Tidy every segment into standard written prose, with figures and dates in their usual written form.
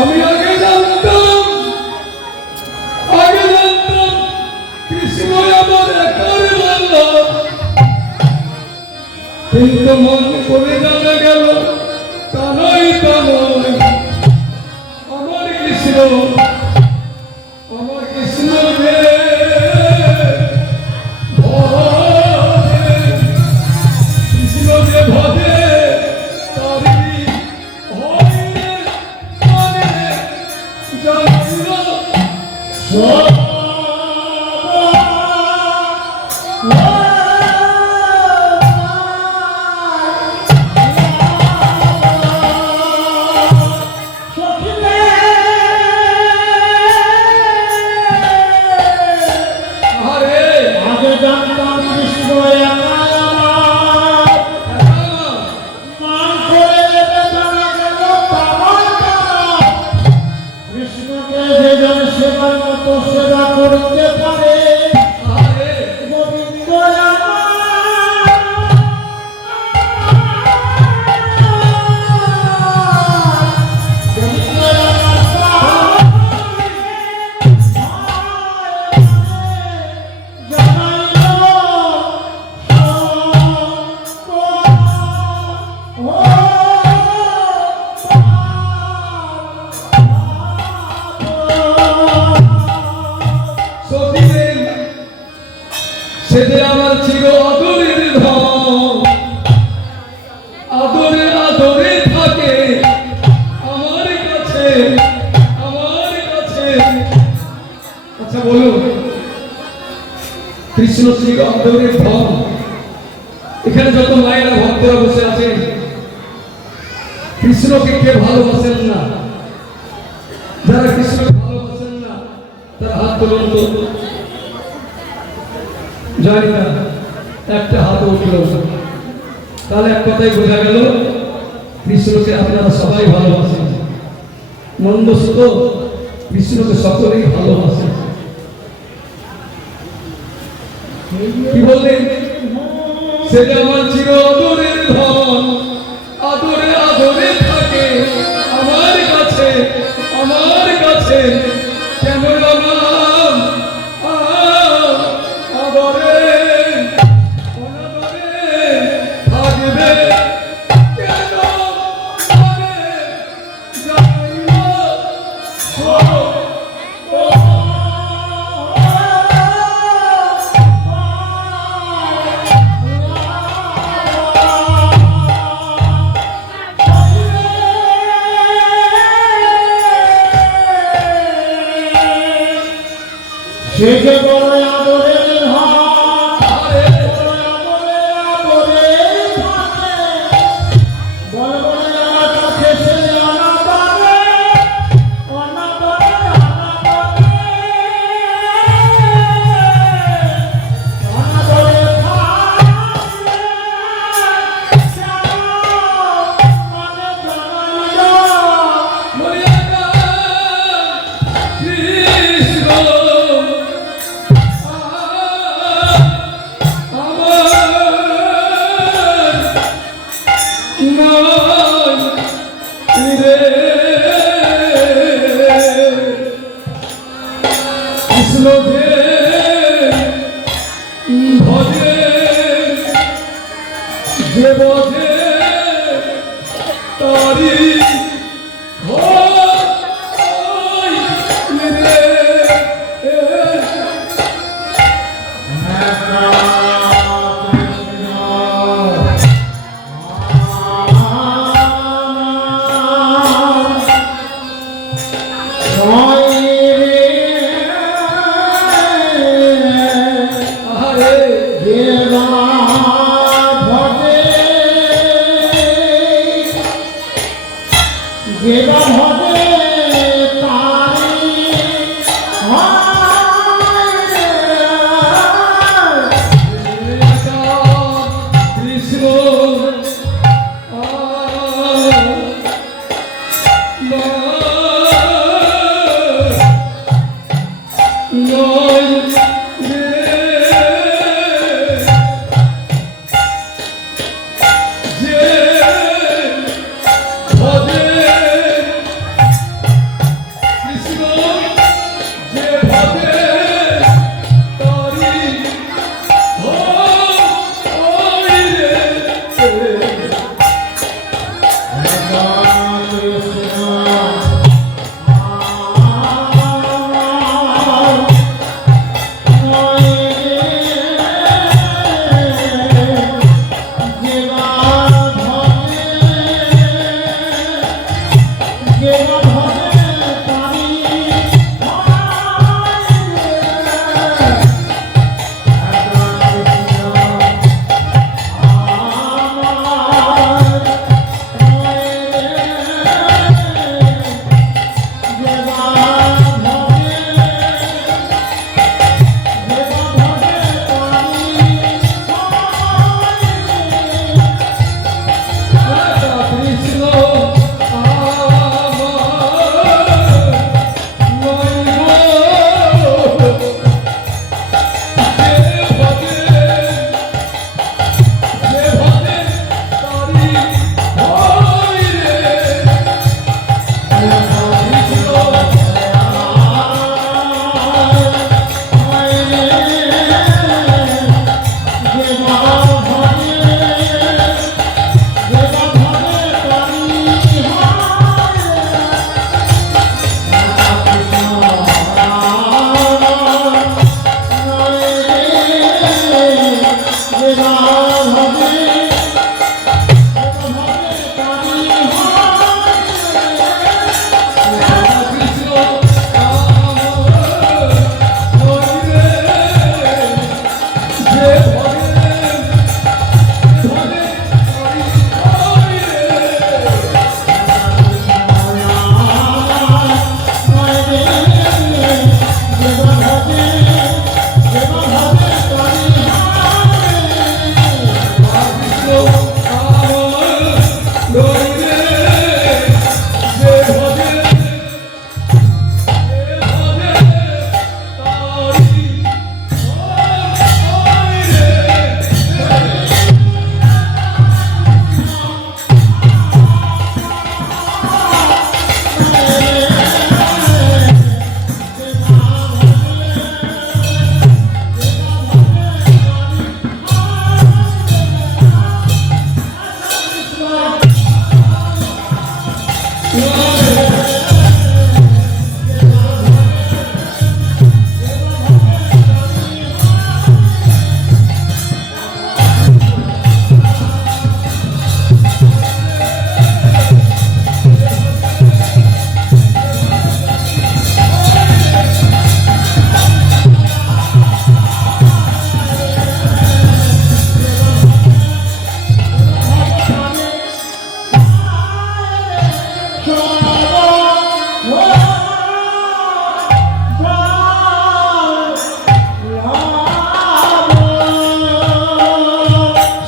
আমি আগে জানতাম কৃষ্ণ আমার একার বললাম, কিন্তু মন করে জানা গেল তা নয় আমার কৃষ্ণ রে কৃষ্ণ যে ভজে তারি হয় সেবা করতে পারে গোবিন্দ সেদিন আমার ছিল আদরের ধন, আদরে থাকে আমার কাছে। আচ্ছা বলুন, কৃষ্ণ শ্রী আদরের ধন। এখানে যত মায়েরা ভক্তরা বসে আছে, কৃষ্ণকে কে ভালোবাসেন না? যারা কৃষ্ণকে ভালোবাসেন না তারা হাত তুলুন তো। জানি না, একটা হাত উঠল। তাহলে এক কথাই বোঝা গেল কৃষ্ণকে আপনারা সবাই ভালোবাসেন। নন্দসুত কৃষ্ণকে সকলেই ভালোবাসেন। কি বললেন? সে যে আমার চির আদরের ধন, আদরে থাকে আমার কাছে কেন নাম আদরে থাকবে কেন সে যে বড় আদরের যে বোঝে তারি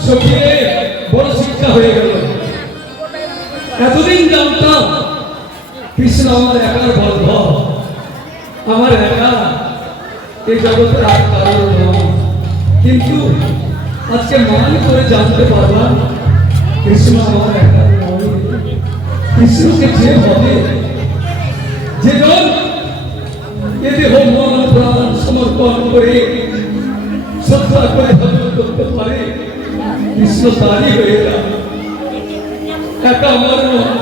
সখিরে বড় শিক্ষা হয়ে গেল। এতদিন জানতাম কৃষ্ণ আমার একার বন্ধ, আমার একা এই জগতের আর কারণ নয়, কিন্তু আজকে মান করে জানতে পারলাম কৃষ্ণ আমার একা নয়। কৃষ্ণকে যে হবে, যে জন এ দেহ মন প্রাণ সমর্পণ করে শ্রদ্ধা করে ভজন করতে পারে, কৃষ্ণ তারই হয়ে গেল একা আমার নয়।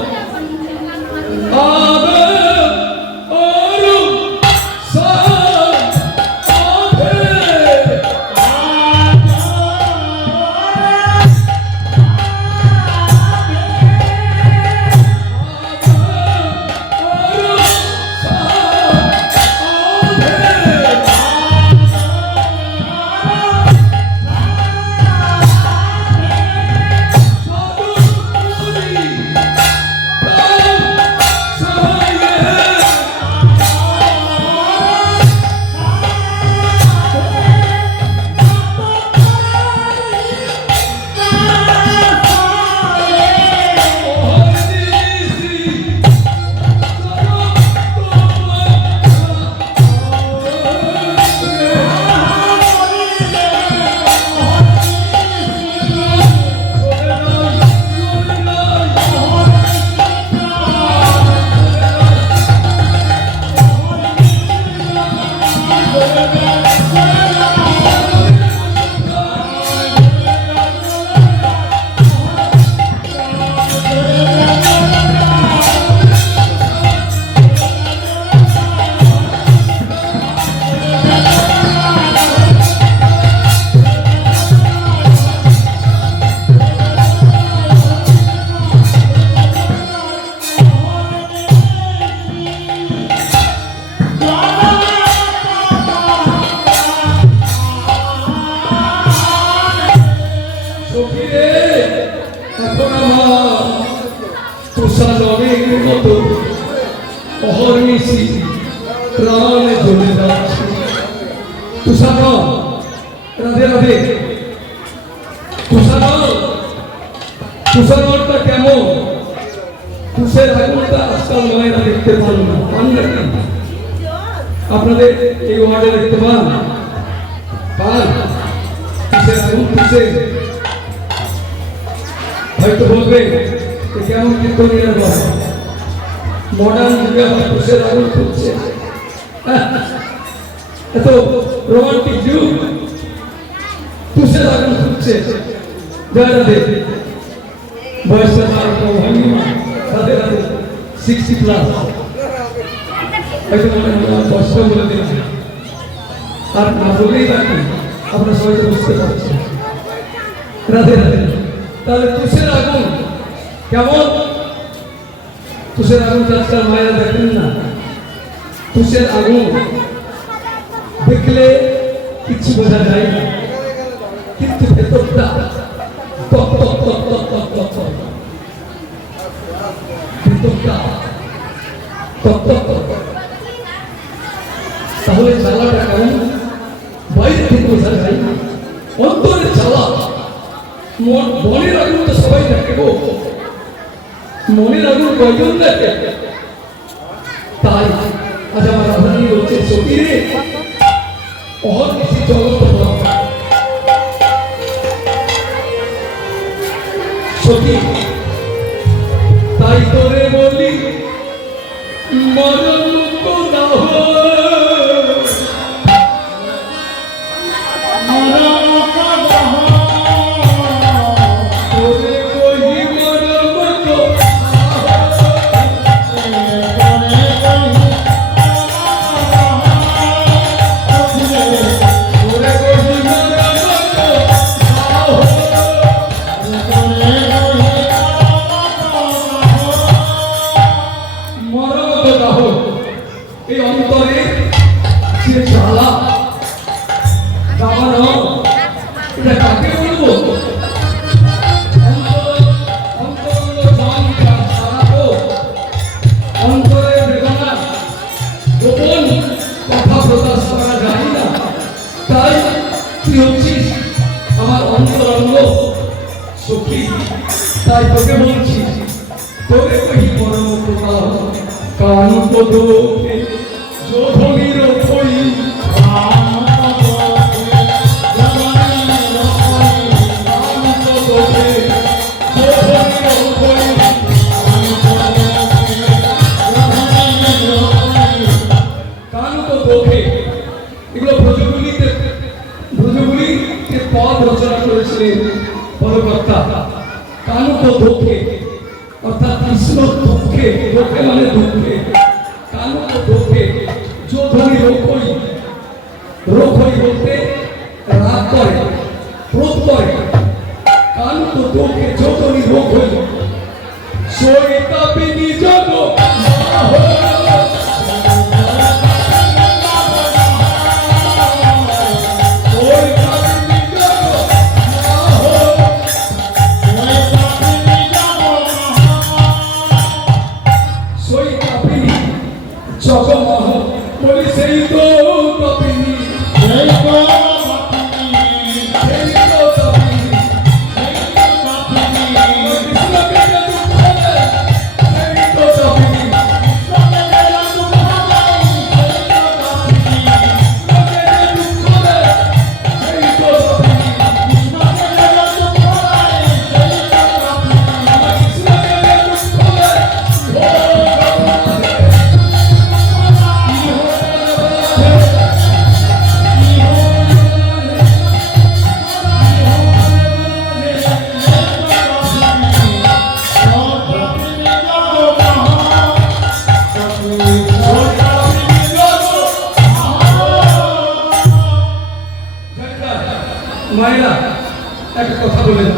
নিশি প্রাণে জ্বলে যাচ্ছে। তুষার রাধে রাধে। তুষারটা কেমন? তুষের আগুনটা আজকাল মায়েরা দেখতে পান না, পান নাকি? আপনাদের এই ওয়ার্ডে দেখতে পান? পান? তুষের আগুন তুষে হয়তো বলবে কেমন কীর্তনীয় বল, মডার্ন যুগে আবার তুষের আগুন তুলছে, এত রোমান্টিক যুগ, তুষের আগুন তুলছে। জয় রাধে। বয়সটা তার হয়নি, রাধে রাধে, 60+। হয়তো মনে হয় আমার বয়সটা বলে দিয়েছে, আর না বললেই বাকি, আপনারা সবাই বুঝতে পারছেন। রাধে রাধে। তাহলে তুষের আগুন কেমন? তুষের আগুন আজকাল মায়েরা দেখেন না। তুষের আগুন দেখলে কিছু বোঝা যায় না, কিন্তু ভেতরটা টক টক টক টক টক টক টক, ভেতরটা টক টক টক টক। তাহলে জ্বালাটা কেমন? বাইরে থেকে বোঝা যায় না, অন্তরের জ্বালা। মনের আগুন তো সবাই দেখে গো, মনের আগুন কয়জন দেখে? তাই আজ আমার রাধারানী বলছে, সখী রে অহর কিছু জগৎ সখী, তাই তোরে বলি মরণ দাহ, এই অন্তরে যে জ্বালা দাবানো, এটা কাকে বলবো? অন্তরের বেদনা গোপন কথা প্রকাশ করা যায় না। তাই তুই হচ্ছিস আমার অন্তরঙ্গ সখী, তাই তোকে বলছি, তোকে কহি পরম প্রকাশ কান পদে যোধনীর থই, এগুলো ভ্রজগুলিতে পদ রচনা করেছিলেন পরকর্তা। কানুক দুঃখে অর্থাৎ কৃষ্ণ দুঃখে, দুঃখে মানে দুঃখে, কানুক দুঃখে যোধনী রোখই, রোখই বলতে রাগ করে, ক্রোধ করে। কানুক দুঃখে যোধনী রোখই সৈতাপিনী জগ জগমোহ বলি সেই তো কপিনী, সেই তো কপিনী, কৃষ্ণকে দুঃখ দেয় সেই তো কপিনী, কৃষ্ণকে দুঃখ দেয় সেই তো মায়েরা একটা কথা বলেন,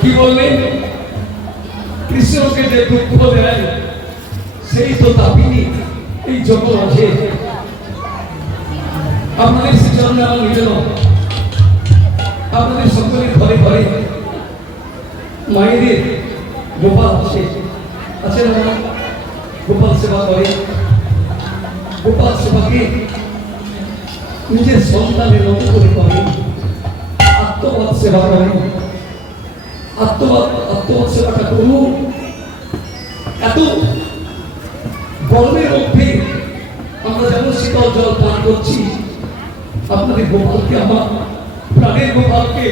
কি বললেন? কৃষ্ণকে যে দুঃখ দেয় সেই তো তাপিনী এই জগৎ আছে। আপনাদের শ্রীচরণে আমার নিবেদন, আপনাদের সকলের ঘরে ঘরে মায়েদের গোপাল আছে, আছে না? গোপাল সেবা করে, গোপাল সেবাকে নিজের সন্তানের মতো করে করে, আত্মবাদ সেবা করে। আত্মবাদ সেবাটা করুন। এত গরমের মধ্যে আমরা যেমন শীতল জল পান করছি, আপনাদের গোপালকে, আমার প্রাণের গোপালকে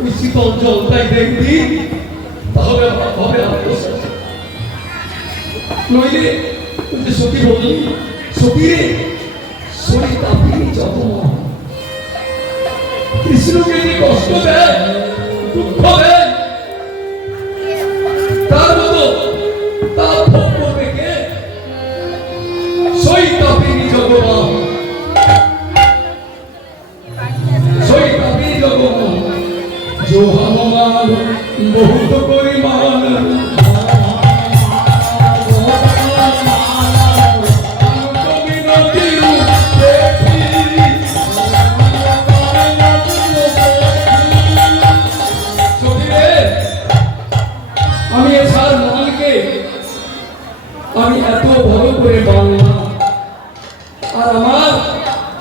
ওই শীতল জলটাই দেখবি, তাহলে হবে আত্মসাৎ। নইলে ওই যে সতী বললি, সতীরে শরীর কাঁপিয়ে যখন কৃষ্ণকে যে কষ্ট দেয়, দুঃখ দেয়, তার মতো তা ভোগ করবে কে? সই কাঁপিয়ে জগবান, সই কাঁপিয়ে জগবান, जो हम मान बहुत परिमाण আমি এছাড় মানকে আমি এত ভালো করে বানলাম, আর আমার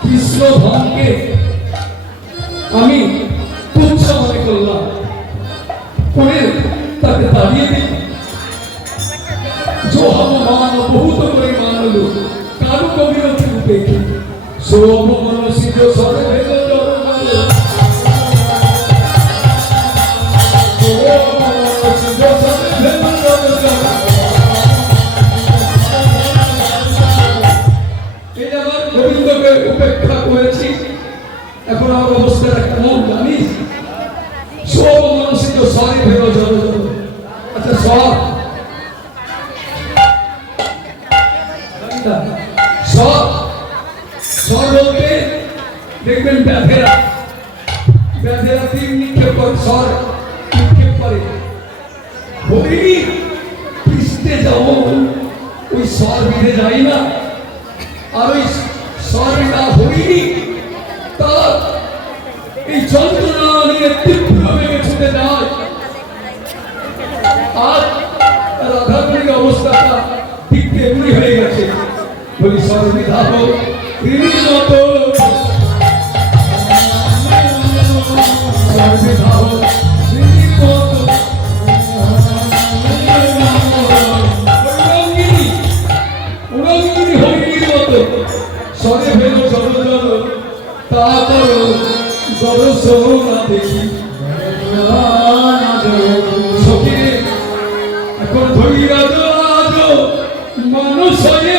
কৃষ্ণ ধনকে আমি তুচ্ছ মনে করলাম, করে তাকে দাঁড়িয়ে দিই। जो हम मान बहुत করে মানলো, কারু কবিরতি রূপে সোম মনসি जो সরে ভেদ জড়মালো, সোম মনসি जो সরে ভেদ জড়মালো। এই আমার গোবিন্দকে উপেক্ষা করেছি, এখন আমার অবস্থাটা কেমন জানিস? সব মানুষই তো সরি ভেবে জড়ো জড়ো। আচ্ছা সব সব সব বলতে দেখবেন ব্যাধেরা তীর নিক্ষেপ করে, সর নিক্ষেপ করে। হরিণী পৃষ্ঠে যেমন ওই সর বিঁধে যায় না, আর ওই সরটা হরিণী তার এই যন্ত্রণা নিয়ে তীব্র বেগে ছুটে যায়। আর রাধারণীর অবস্থাটা ঠিক তেমনি হয়ে গেছে। বলি সর্বিধা হোক ঋণীর মতো, সর্বিধা হোক ঋণীর মতো, উড়ঙ্গিনী হরিণীর মতো সরে ফেলো জল জল, তারপর দর্শনা দেখি। সখীরে এখন ধৈরাজ আজ মানুষ হয়ে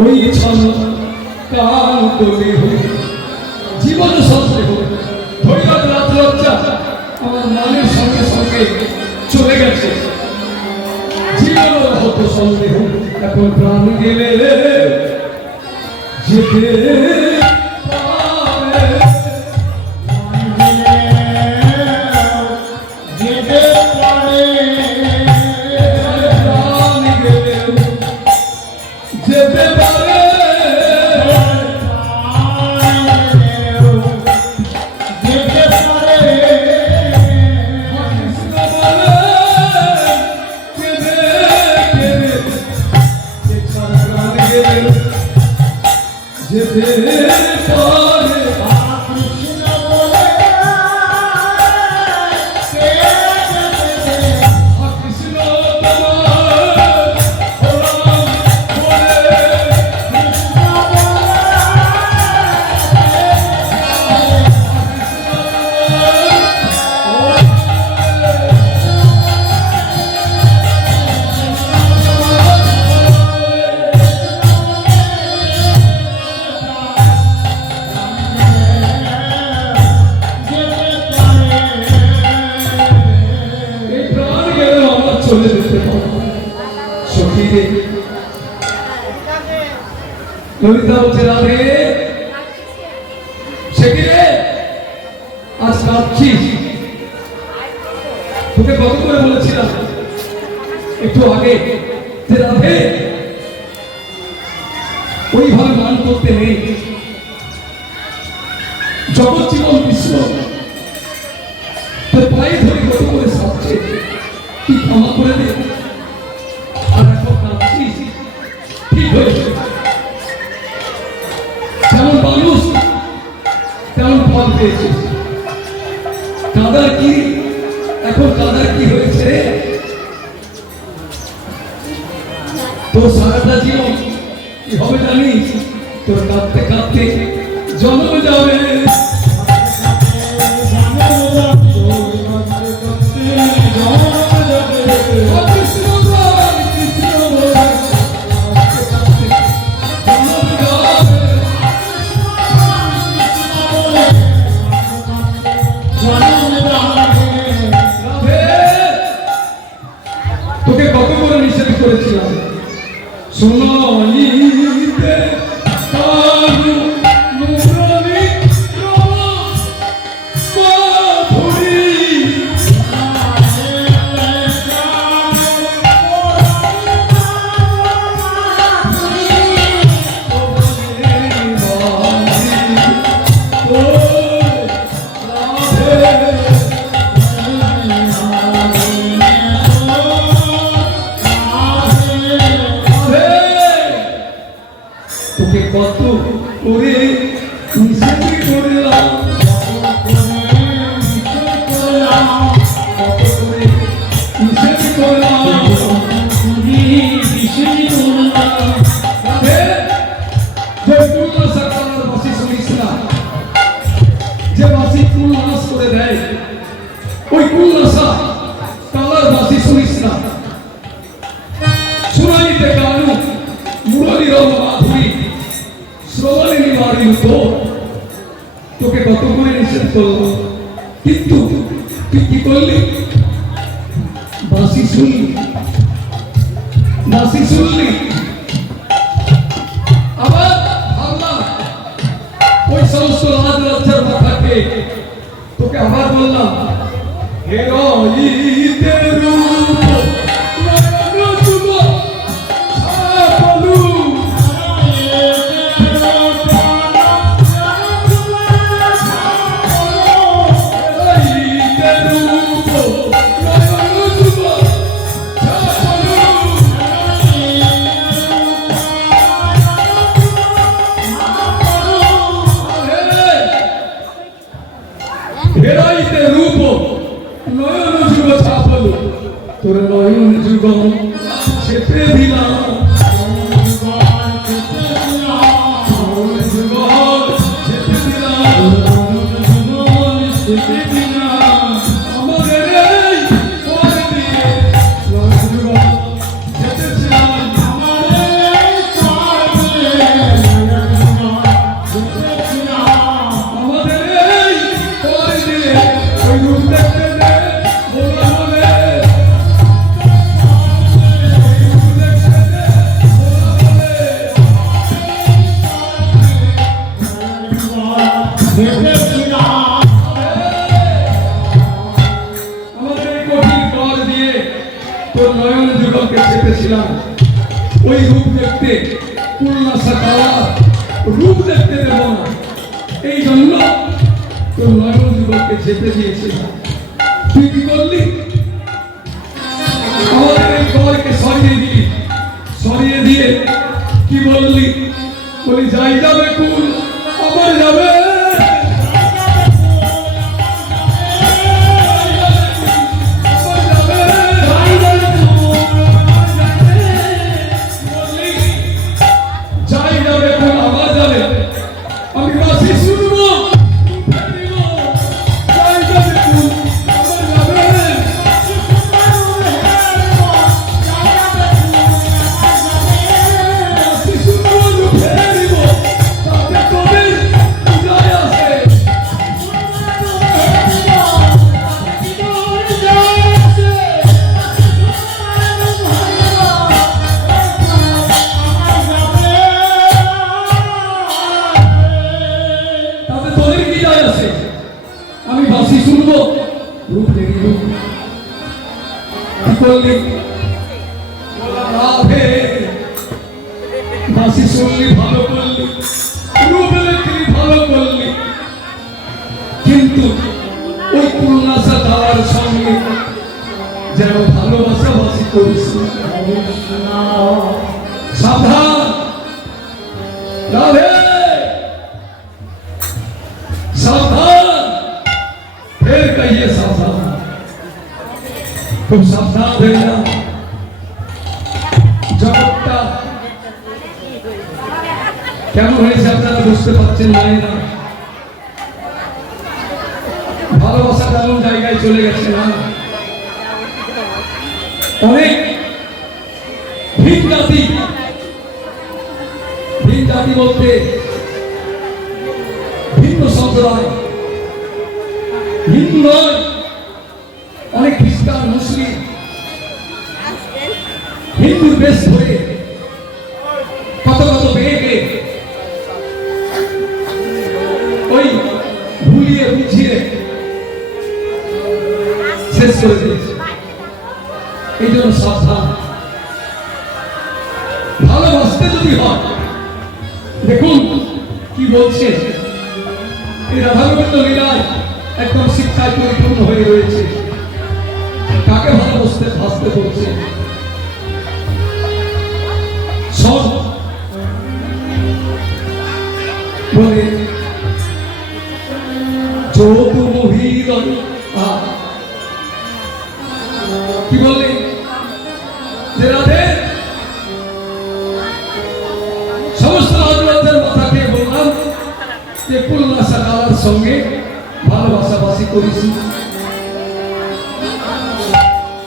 ওই ছন কান তোলে জীবন সত্ত্বে ধৈর্য রাত লজ্জা আমার মনের সঙ্গে সঙ্গে চলে গেছে। জীবন হতো সন্দেহ এখন প্রাণ গেলে যেতে পারে। যেতে পারে প্রাণ গেলেও যেতে পারে। যেতে পারে কৃষ্ণ বলে কেঁদে কেঁদে যে ছাড়া প্রাণ গেলেও যেতে পারে। কৃষ্ণ বলে কৃষ্ণ তোমার প্রণাম বলে এই প্রাণ গেলেও আমরা চলে যেতে পারবো। সখী রে, ললিতা বলছে রাধে সে কি রে আজ কাঁদছিস? তোকে কত করে বলেছিলাম একটু আগে যে রাধে ওইভাবে মান করতে নেই। জগৎ জীবন বিশ্ব তোর পায়ে ধরে কত করে সাজছে, তুই ক্ষমা করে দে। আর এখন কাঁদছিস, ঠিক হয়েছে। যেমন মানুষ তেমন ফল পেয়েছিস। কাদার কি এখন কাদার কি হয়েছে? তোর সারাটা জীবন কি হবে জানিস? তোর কাঁদতে কাঁদতে জন্ম যাবে। কৃষ্ণ বল, কৃষ্ণ বল, কাঁদতে কাঁদতে জন্ম যাবে। রাধে, তোকে কত করে নিষেধ করেছিলাম শোনাইতে কানু মুরলি মাধুরী। তোকে কত করে নিষেধ করলাম, কত করে নিষেধ করলাম। রাধে, যে কুলনাশা করার বাসি শুনিস না, যে বাসি কুল নাশ করে দেয়, ওই কুলনাশা কালার বাসি শুনিস না। শুনাইতে কানু মুরলীর মাধুরী শ্রবণে নিবারী তো তোকে কত করে নিষেধ করলো, কিন্তু তুই কি করলি? বাসি শুনলি, বাসি শুনলি। আবার ভাবলাম ওই সমস্ত রাজ রাজ্যের মাথাকে তোকে আবার বললাম হে রইতে রূপ নয়ন যুগ ছাপলু। রইতে রূপ নয়ন যুগ ছাপলু। হেরাইতে রূপ নয়ন যুগ ছাপল, তোর নয়ন যুগ চেপে দিলাম। নয়ন যুগ চেপে দিলাম, চেপে দিলাম। আমাদের এই পর দিয়ে নয়ন যুগ চেপেছিলাম। আমাদের এই পর দিয়ে ওই রূপ দেখতে দে, বলে বলে রূপ দেখতে ভেবেছিলাম ওই রূপ দেখতে কুলনাশা খাওয়া রূপ দেখতে দেব না, এই জন্য তোর নয়ন যুবককে যেতে দিয়েছিলাম। তুই কি করলি? আমাদের এই ঘরকে সরিয়ে দিলি, সরিয়ে দিয়ে কি বললি? বলি যাই যাবে কুল আমার যাবে, যাই যাবে কুল আমার যাবে। আমি বাসি শুনবো, যাই যাবে কুল আমার যাবে। বাসি শুনবো, ফেলে দিব, তাতে কবির পূজায় আসে। তাতে তোদের কি যায় আসে? আমি বাসি শুনবো, রূপ দেখি রূপ। কি করলি? বললাম না হে, বাসি শুনলি ভালো করলি, রূপ দেখলি ভালো করলি, কিন্তু ওই কুলনাশা দেওয়ার সঙ্গে যেন ভালোবাসা বাসি করিস না। সাবধান রাধে, सावधान, फिर कहिए सावधान, খুব সাবধান হয়ে যাও। জগৎটা কেমন হয়েছে আপনারা বুঝতে পারছেন না? ভালোবাসা তেমন জায়গায় চলে গেছে না, অনেক ভিন জাতি বলতে ভিন্ন সম্প্রদায়, হিন্দু নয়, অনেক খ্রিস্টান মুসলিম হিন্দুর বেশ ধরে কত কত মেয়েকে ওই ভুলিয়ে বুঝিয়ে শেষ করে দিয়েছে। এই জন্য সাবধান, ভালোবাসতে যদি হয়, দেখুন কি বলছে এই রাধা গোবিন্দ লীলায় একদম শিক্ষায় পরিপূর্ণ হয়ে রয়েছে। কাকে ভালোবাসতে ভাসতে বলছে শোন, বলে যৌতু মোহিদন, কি বলে যে রাধে সমস্ত রাজরাজের মাথা খেয়ে বললাম যে কুলনাশা খাওয়ার সঙ্গে ভালোবাসা বাসি করিস।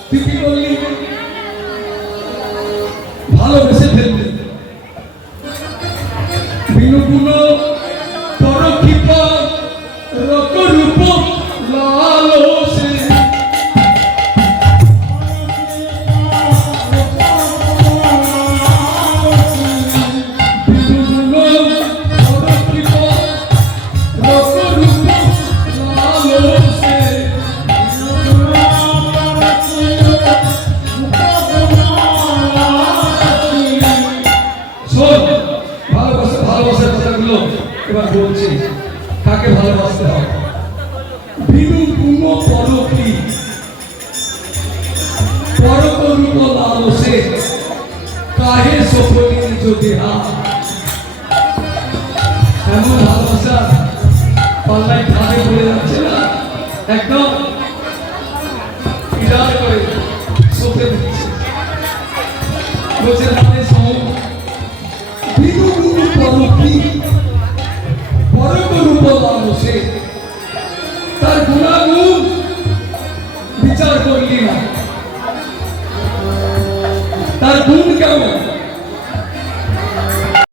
তুই কি বললি? ভালোবেসে ফেললি, বিনুগুণ পরক্ষিপ রূপ লালসে, এবার বলছি কাকে ভালোবাসতে হবে। বিনু গুণ পরকি পরক রূপ লালসে, কাহে সফলি যদি এমন ভালোবাসা পাল্লাই খাদে পড়ে যাচ্ছে না, একদম বিরাট করে সফে দিচ্ছে। বলছে রাধে সম বিনু গুণ পরকি পরক রূপ লালসে, তার গুণাগুণ বিচার করলি না, তার গুণ কেমন